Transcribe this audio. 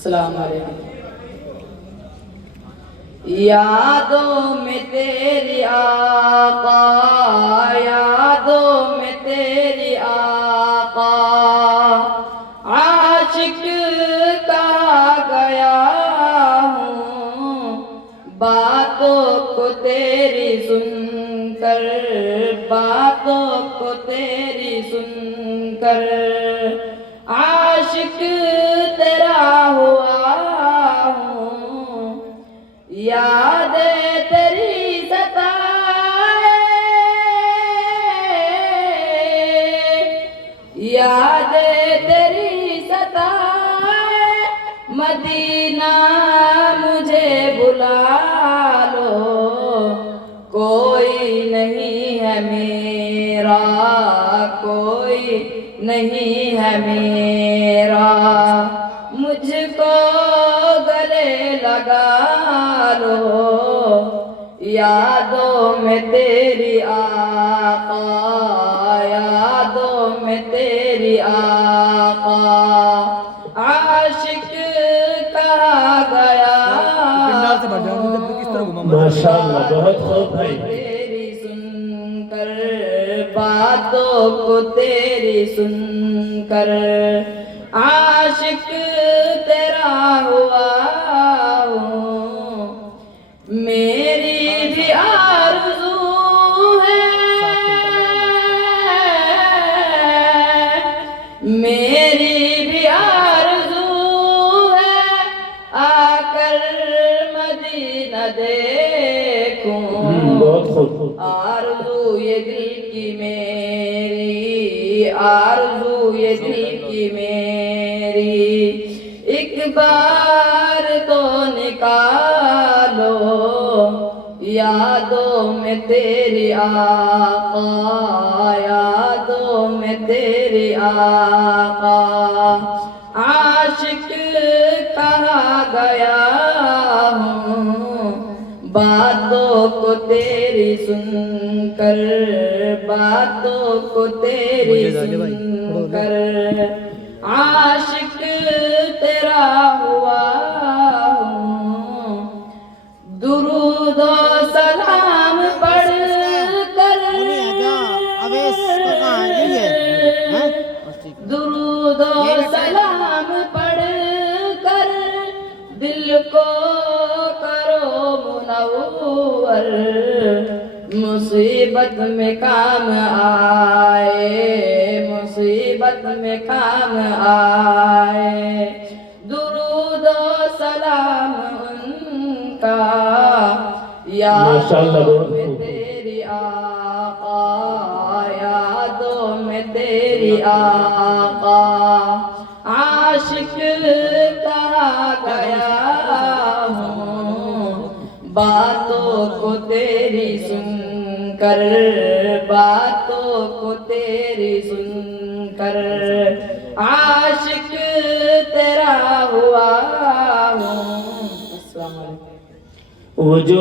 السلام علیکم. یادوں میں تیری آقا، یادوں میں تیری آقا، عاشق کہا گیا ہوں باتوں کو تیری سن کر، باتوں کو تیری سن کر. عاشق تیرا ہوا ہوں، یادیں تیری ستائے، یادیں تیری ستائے. مدینہ مجھے بلا لو، کوئی نہیں ہے میرا، کوئی نہیں ہے میرا. مجھ کو گلے لگا لو، یادوں میں تیری آقا، یادوں میں تیری آقا. عاشق کہا گیا ماشاءاللہ بہت خوب بھائی. تیری سن کر، باتوں کو تیری سن کر. عاشق تیرا ہوا ہوں، میری بھی آرزو ہے، میری بھی آرزو ہے، آ کر مدینہ دیکھوں. بہت خوب. آرزو یہ دل کی میری، آرزو یہ دل کی میری. ایک بار تو نکالو یادوں میں تیری آقا، یادوں میں تیری آقا. عاشق کہا گیا ہوں، باتوں کو تیری سن کر، باتوں کو تیری سن کر. عاشق تیرا ہوا ہوں، درود و سلام پڑھ کر، درود و سلام پڑھ کر دل کو کرو منور. مصیبت میں کام آئے، مصیبت میں کام آئے. درود و سلام ان کا، یادوں میں تیری آقا، یادوں میں تیری آقا. عاشق کہا گیا ہوں، باتوں کو تیری سن کر، باتوں کو تیری سن کر. عاشق تیرا ہوا ہوں. السلام علیکم. وہ جو